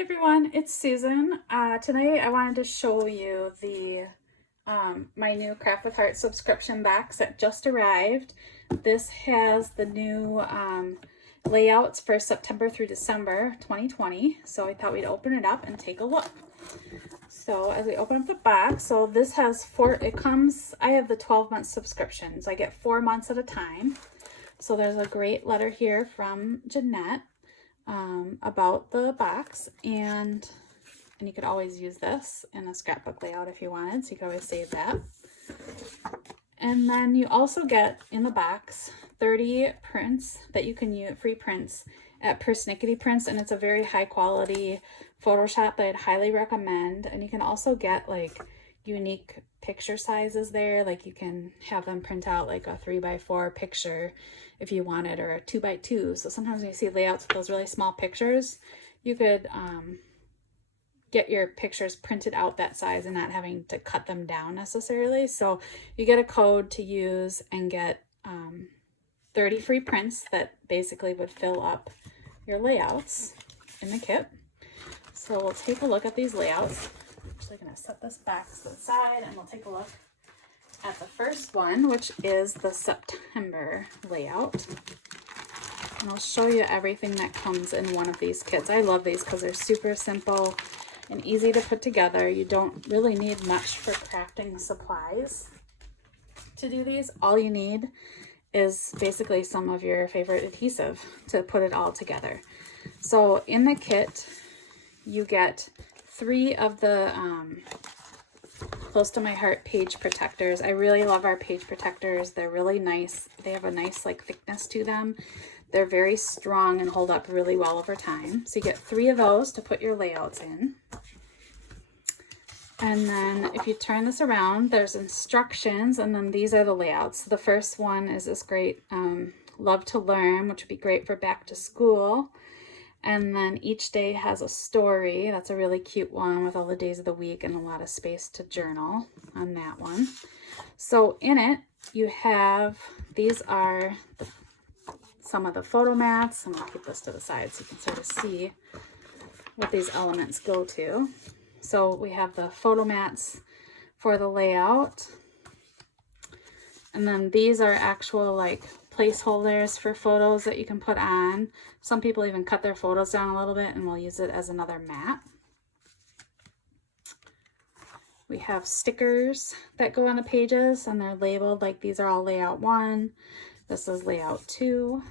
Hey everyone, it's Susan. Tonight I wanted to show you the my new Craft with Heart subscription box that just arrived. This has the new layouts for September through December 2020. So I thought we'd open it up and take a look. So as we open up the box, so this has I have the 12-month subscription, so I get 4 months at a time. So there's a great letter here from Jeanette about the box, and you could always use this in a scrapbook layout if you wanted, so you could always save that. And then you also get in the box 30 prints that you can use, free prints at Persnickety Prints, and it's a very high quality Photoshop that I'd highly recommend. And you can also get like unique picture sizes there, like you can have them print out like a 3x4 picture if you wanted, or a 2x2. So sometimes when you see layouts with those really small pictures, you could get your pictures printed out that size and not having to cut them down necessarily. So you get a code to use and get 30 free prints that basically would fill up your layouts in the kit. So we'll take a look at these layouts. I'm actually going to set this back to the side and we'll take a look at the first one, which is the September layout. And I'll show you everything that comes in one of these kits. I love these because they're super simple and easy to put together. You don't really need much for crafting supplies to do these. All you need is basically some of your favorite adhesive to put it all together. So in the kit, you get 3 of the Close to My Heart page protectors. I really love our page protectors. They're really nice. They have a nice like thickness to them. They're very strong and hold up really well over time. So you get 3 of those to put your layouts in. And then if you turn this around, there's instructions, and then these are the layouts. So the first one is this great Love to Learn, which would be great for back to school. And then each day has a story. That's a really cute one with all the days of the week and a lot of space to journal on that one. So in it, you have, these are some of the photo mats. I'm going to keep this to the side so you can sort of see what these elements go to. So we have the photo mats for the layout. And then these are actual like placeholders for photos that you can put on. Some people even cut their photos down a little bit and will use it as another mat. We have stickers that go on the pages, and they're labeled like these are all layout 1. This is layout 2.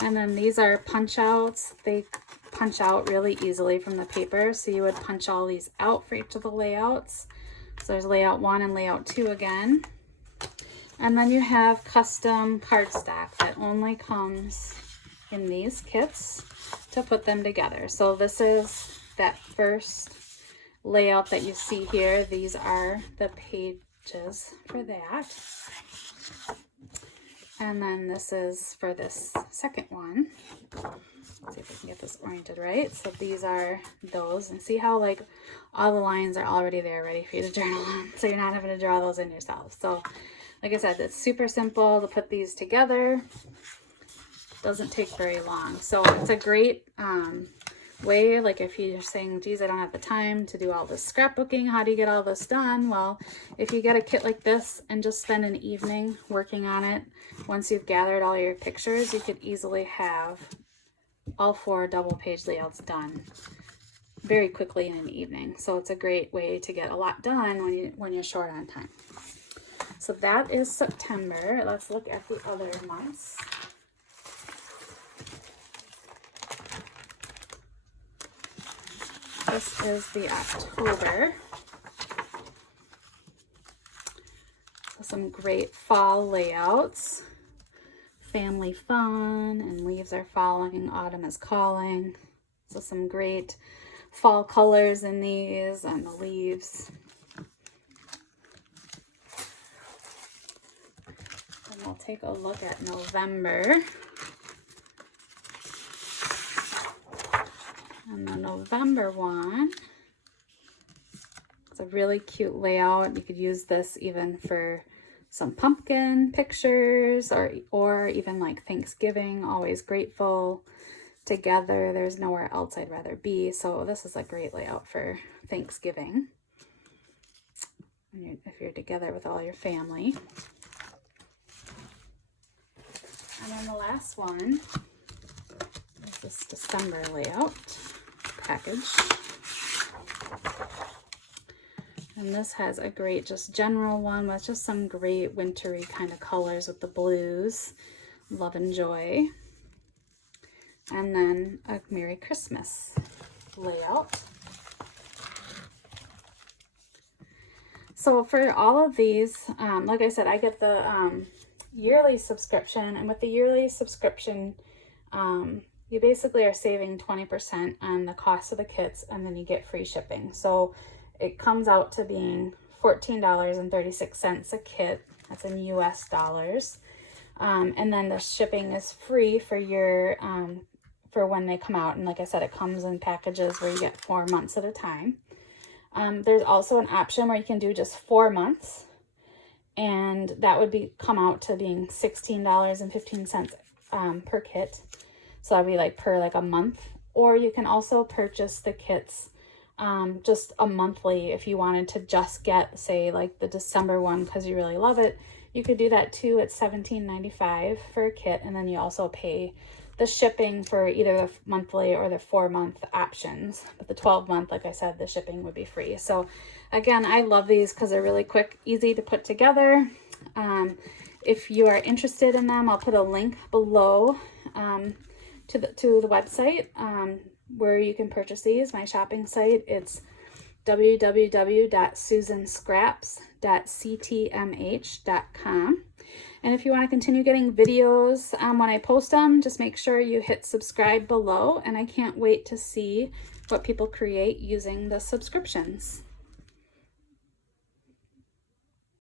And then these are punch outs. They punch out really easily from the paper. So you would punch all these out for each of the layouts. So there's layout 1 and layout 2 again. And then you have custom cardstock that only comes in these kits to put them together. So this is that first layout that you see here. These are the pages for that. And then this is for this second one. Let's see if I can get this oriented right. So these are those, and see how like all the lines are already there ready for you to journal on. So you're not having to draw those in yourself. So like I said, it's super simple to put these together. Doesn't take very long. So it's a great way, like if you're saying, geez, I don't have the time to do all this scrapbooking, how do you get all this done? Well, if you get a kit like this and just spend an evening working on it, once you've gathered all your pictures, you could easily have all 4 double page layouts done very quickly in an evening. So it's a great way to get a lot done when you're short on time. So that is September. Let's look at the other months. This is the October. So some great fall layouts. Family fun, and leaves are falling, autumn is calling. So some great fall colors in these and the leaves. And we'll take a look at November. And the November one, it's a really cute layout. You could use this even for some pumpkin pictures or even like Thanksgiving, always grateful. together. There's nowhere else I'd rather be. So this is a great layout for Thanksgiving, if you're together with all your family. And then the last one is this December layout package. And this has a great just general one with just some great wintry kind of colors with the blues, love and joy. And then a Merry Christmas layout. So for all of these, like I said, I get the yearly subscription, and with the yearly subscription, you basically are saving 20% on the cost of the kits, and then you get free shipping. So it comes out to being $14.36 a kit. That's in US dollars. And then the shipping is free for your for when they come out. And like I said, it comes in packages where you get 4 months at a time. There's also an option where you can do just 4 months, and that would come out to being $16.15 per kit. So that'd be like per a month. Or you can also purchase the kits just a monthly if you wanted to just get, say, like the December one because you really love it. You could do that too. It's $17.95 for a kit, and then you also pay the shipping for either the monthly or the 4-month options. But the 12-month, like I said, the shipping would be free. So again, I love these because they're really quick, easy to put together. If you are interested in them, I'll put a link below to the website where you can purchase these, my shopping site. It's www.susanscraps.ctmh.com. And if you want to continue getting videos when I post them, just make sure you hit subscribe below. And I can't wait to see what people create using the subscriptions.